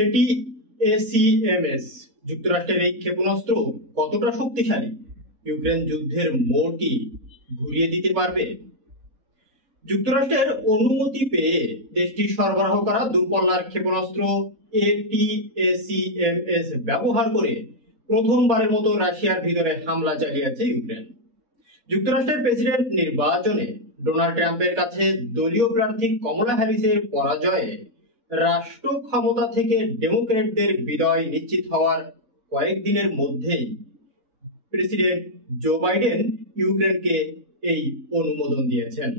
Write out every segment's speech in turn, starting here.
ATACMS যুক্তরাষ্ট্রের এই ক্ষেপণাস্ত্র কতটা শক্তিশালী? ইউক্রেন যুদ্ধের মোড় কি ঘুরিয়ে দিতে পারবে? যুক্তরাষ্ট্রের অনুমতি পেয়ে দেশটি সরবরাহ করা দূরপাল্লার ক্ষেপণাস্ত্র এটিএসিএমএস ব্যবহার করে প্রথমবারের মতো রাশিয়ার ভিতরে হামলা চালিয়েছে ইউক্রেন। যুক্তরাষ্ট্রের প্রেসিডেন্ট নির্বাচনে ডোনাল্ড ট্রাম্পের কাছে দলীয় প্রার্থী কমলা হ্যারিসের পরাজয়ে রাষ্ট্র ক্ষমতা থেকে ডেমোক্র্যাটদের বিজয় নিশ্চিত হওয়ার কয়েকদিনের মধ্যেই প্রেসিডেন্ট জো বাইডেন ইউক্রেনকে এই অনুমোদন দিয়েছেন।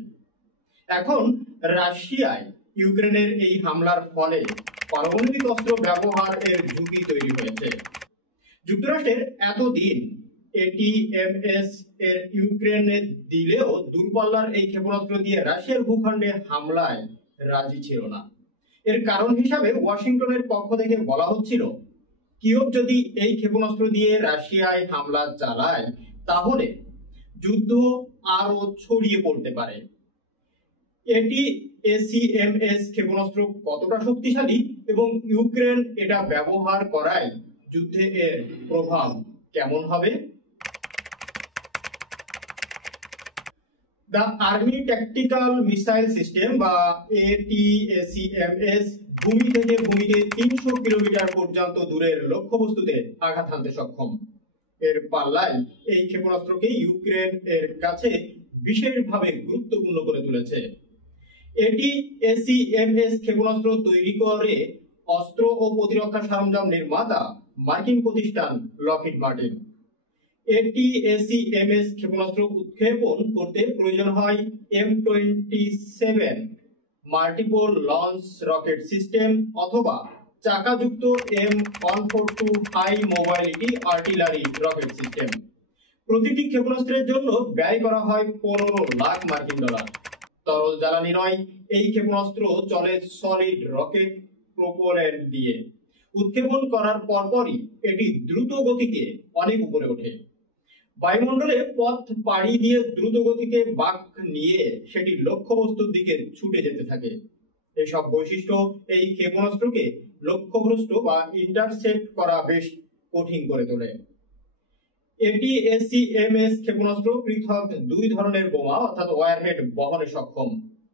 এখন রাশিয়ায় ইউক্রেনের এই হামলার ফলে পারমাণবিক অস্ত্র ব্যবহারের ঝুঁকি তৈরি হয়েছে। যুক্তরাষ্ট্রের এতদিন এটিএমএস এর ইউক্রেনে দিলেও দূরপাল্লার এই ক্ষেপণাস্ত্র দিয়ে রাশিয়ার ভূখণ্ডে হামলায় রাজি ছিল না। এর কারণ হিসাবে ওয়াশিংটনের পক্ষ থেকে বলা হচ্ছিল, কিয়েভ যদি এই ক্ষেপণাস্ত্র দিয়ে রাশিয়ায় হামলা চালায় তাহলে যুদ্ধ আরো ছড়িয়ে পড়তে পারে। এটিএসিএমএস ক্ষেপণাস্ত্র কতটা শক্তিশালী এবং ইউক্রেন এটা ব্যবহার করায় যুদ্ধে এর প্রভাব কেমন হবে? The army tactical missile system বা এটিএসিএমএস ভূমি থেকে ভূমিতে 300 কিলোমিটার পর্যন্ত দূরের লক্ষ্যবস্তুতে আঘাত হানতে সক্ষম। এর পাল্লায় এই ক্ষেপণাস্ত্রকে ইউক্রেন এর কাছে বিশেষভাবে গুরুত্বপূর্ণ করে তুলেছে। এটিএসিএমএস ক্ষেপণাস্ত্র তৈরি করে অস্ত্র ও প্রতিরক্ষা সরঞ্জাম নির্মাতা মার্কিন প্রতিষ্ঠান লকহিড মার্টিন। এটিএসিএমএস ক্ষেপণাস্ত্র উৎক্ষেপণ করতে প্রয়োজন হয় M27 multiple launch rocket system অথবা চাকাযুক্ত M142 high mobility artillery rocket system. প্রতিটি ক্ষেপণাস্ত্রের জন্য ব্যয় করা হয় 15 লাখ মার্কিন ডলার। তরল জ্বালানি নয়, এই ক্ষেপণাস্ত্র চলে সলিড রকেট প্রোপেলেন্ট দিয়ে। উৎক্ষেপণ করার পরপরই এটি দ্রুত গতিতে অনেক উপরে ওঠে। বায়ুমণ্ডলে পথ পাড়ি দিয়ে দ্রুত গতিতে বাঁক নিয়ে সেটি লক্ষ্যবস্তুর দিকে ছুটে যেতে থাকে। এসব বৈশিষ্ট্য এই ক্ষেপণাস্ত্রকে লক্ষ্যভ্রষ্ট বা ইন্টারসেপ্ট করা বেশ কঠিন করে তোলে। এটিএসিএমএস ক্ষেপণাস্ত্র পৃথক দুই ধরনের বোমা অর্থাৎ ওয়ারহেড বহনে সক্ষম।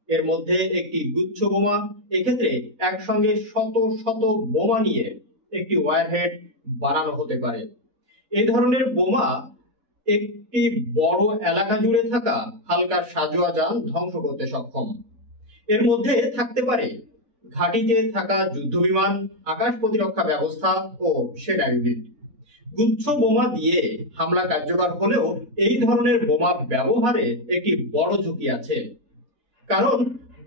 এর মধ্যে একটি গুচ্ছ বোমা, এক্ষেত্রে একসঙ্গে শত শত বোমা নিয়ে একটি ওয়ারহেড বানানো হতে পারে। এই ধরনের বোমা একটি বড় এলাকা জুড়ে থাকা হালকা সাজোয়া যান ধ্বংস করতে সক্ষম। এর মধ্যে থাকতে পারে ঘাঁটিতে থাকা যুদ্ধবিমান, আকাশ প্রতিরক্ষা ব্যবস্থা ও সেনা ইউনিট। গুচ্ছ বোমা দিয়ে হামলা কার্যকর হলেও এই ধরনের বোমা ব্যবহারে একটি বড় ঝুঁকি আছে, কারণ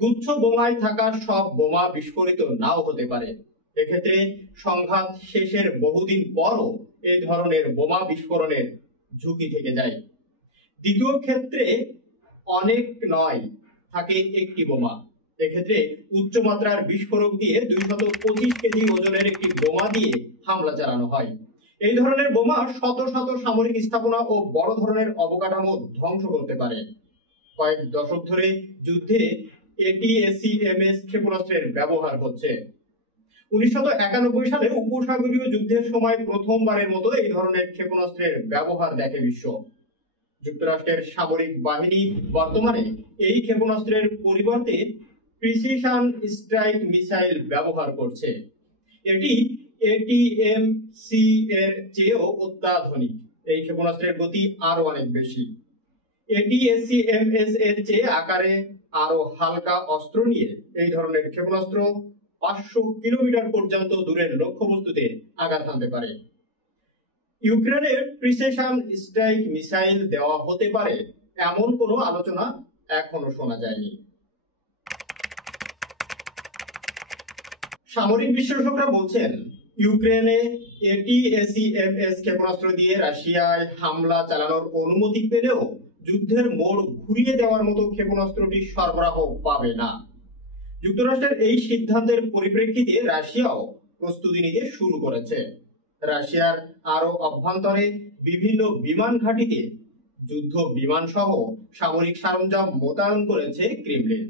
গুচ্ছ বোমায় থাকা সব বোমা বিস্ফোরিত নাও হতে পারে। এক্ষেত্রে সংঘাত শেষের বহুদিন পরও এই ধরনের বোমা বিস্ফোরণের ঝুঁকি থেকে যায়। দ্বিতীয় ক্ষেত্রে অনেক নয়, থাকে একটি বোমা। এক্ষেত্রে উচ্চমাত্রার বিস্ফোরক দিয়ে 225 কেজি ওজনের একটি বোমা দিয়ে হামলা চালানো হয়। এই ধরনের বোমা শত শত সামরিক স্থাপনা ও বড় ধরনের অবকাঠামো ধ্বংস করতে পারে। কয়েক দশক ধরে যুদ্ধে এটিএসিএমএস ক্ষেপণাস্ত্রের ব্যবহার হচ্ছে। 1991 সালে উপসাগরীয় যুদ্ধের সময় প্রথমবারের মতো এই ধরনের ক্ষেপণাস্ত্রের ব্যবহার দেখে বিশ্ব। যুক্তরাষ্ট্রের সামরিক বাহিনী বর্তমানে এই ক্ষেপণাস্ত্রের পরিবর্তে প্রিসিশন স্ট্রাইক মিসাইল ব্যবহার করছে। এটি এটিএমসি এর চেয়েও অত্যাধুনিক। এই ক্ষেপণাস্ত্রের গতি আরো অনেক বেশি। এটিএসিএমএস এর চেয়ে আকারে আরো হালকা অস্ত্র নিয়ে এই ধরনের ক্ষেপণাস্ত্র 500 কিলোমিটার পর্যন্ত দূরের লক্ষ্যবস্তুতে আঘাত হানতে পারে। ইউক্রেনের প্রিসিশন স্ট্রাইক মিসাইল দেওয়া হতে পারে এমন কোনো আলোচনা এখনো শোনা যায়নি। সামরিক বিশ্লেষকরা বলছেন, ইউক্রেনে এটিএসিএমএস ক্ষেপণাস্ত্র দিয়ে রাশিয়ায় হামলা চালানোর অনুমতি পেলেও যুদ্ধের মোড় ঘুরিয়ে দেওয়ার মতো ক্ষেপণাস্ত্রটি সরবরাহ পাবে না। যুক্তরাষ্ট্রের এই সিদ্ধান্তের পরিপ্রেক্ষিতে রাশিয়াও প্রস্তুতি নিতে শুরু করেছে। রাশিয়ার আরো অভ্যন্তরে বিভিন্ন বিমান ঘাঁটিতে যুদ্ধ বিমান সহ সামরিক সরঞ্জাম মোতায়েন করেছে ক্রেমলিন।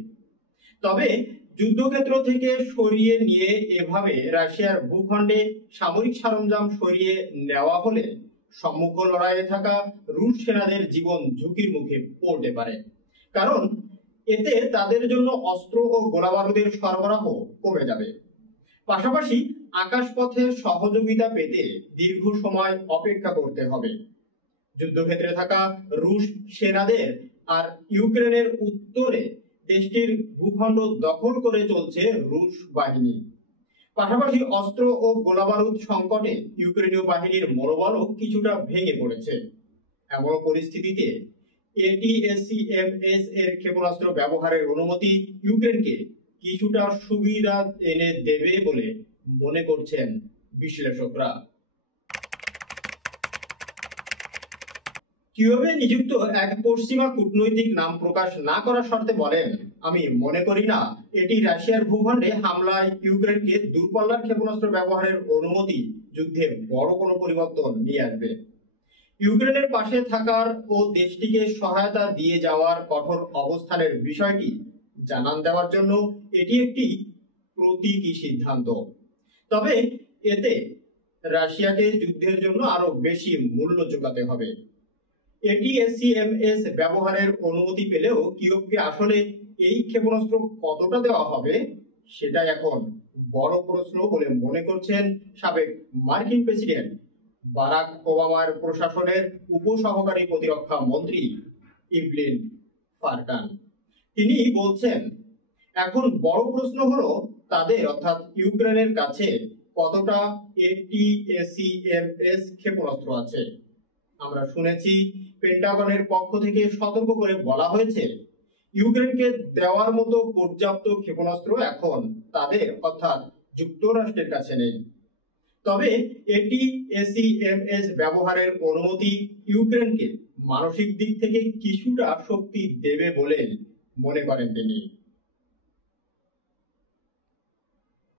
তবে যুদ্ধক্ষেত্র থেকে সরিয়ে নিয়ে এভাবে রাশিয়ার ভূখণ্ডে সামরিক সরঞ্জাম সরিয়ে নেওয়া হলে সম্মুখ লড়াইয়ে থাকা রুশ সেনাদের জীবন ঝুঁকির মুখে পড়তে পারে, কারণ এতে তাদের জন্য অস্ত্র ও গোলাবারুদের সরবরাহ কমে যাবে। পাশাপাশি আকাশপথে সহযোগিতা পেতে দীর্ঘ সময় অপেক্ষা করতে হবে। যুদ্ধক্ষেত্রে থাকা রুশ সেনাদের আর ইউক্রেনের উত্তরে দেশটির ভূখণ্ড দখল করে চলছে রুশ বাহিনী। পাশাপাশি অস্ত্র ও গোলাবারুদ সংকটে ইউক্রেনীয় বাহিনীর মনোবলও কিছুটা ভেঙে পড়েছে। এমন পরিস্থিতিতে এটিএসিএমএস এর ক্ষেপণাস্ত্র ব্যবহারের অনুমতি ইউক্রেনকে কিছুটা সুবিধা এনে দেবে বলে মনে করছেন বিশ্লেষকরা। কিয়েভে নিযুক্ত এক পশ্চিমা কূটনৈতিক নাম প্রকাশ না করার শর্তে বলেন, আমি মনে করি না এটি রাশিয়ার ভূখণ্ডে হামলায় ইউক্রেনকে দূরপাল্লার ক্ষেপণাস্ত্র ব্যবহারের অনুমতি যুদ্ধে বড় কোনো পরিবর্তন নিয়ে আসবে। ইউক্রেনের পাশে থাকার ও দেশটিকে সহায়তা দিয়ে যাওয়ার কঠোর অবস্থানের বিষয়টি জানান দেওয়ার জন্য এটি একটি প্রতীকী সিদ্ধান্ত। তবে এতে রাশিয়াকে যুদ্ধের জন্য আরো বেশি মূল্য চুকাতে হবে। এটিএসিএমএস ব্যবহারের অনুমতি পেলেও কিয়েভকে আসলে এই ক্ষেপণাস্ত্র কতটা দেওয়া হবে সেটা এখন বড় প্রশ্ন বলে মনে করছেন সাবেক মার্কিন প্রেসিডেন্ট বারাক ওবামার প্রশাসনের উপসহকারী প্রতিরক্ষা মন্ত্রী ইভলিন ফারকান। তিনি বলছেন, এখন বড় প্রশ্ন হলো তাদের অর্থাৎ ইউক্রেনের কাছে কতটা এটিএসিএমএস ক্ষেপণাস্ত্র আছে। আমরা শুনেছি পেন্টাগনের পক্ষ থেকে সতর্ক করে বলা হয়েছে ইউক্রেনকে দেওয়ার মতো পর্যাপ্ত ক্ষেপণাস্ত্র এখন তাদের অর্থাৎ যুক্তরাষ্ট্রের কাছে নেই। তবে এটিএসিএমএস ব্যবহারের অনুমতি ইউক্রেনকে মানসিক দিক থেকে কিছুটা শক্তি দেবে বলে মনে করেন তিনি।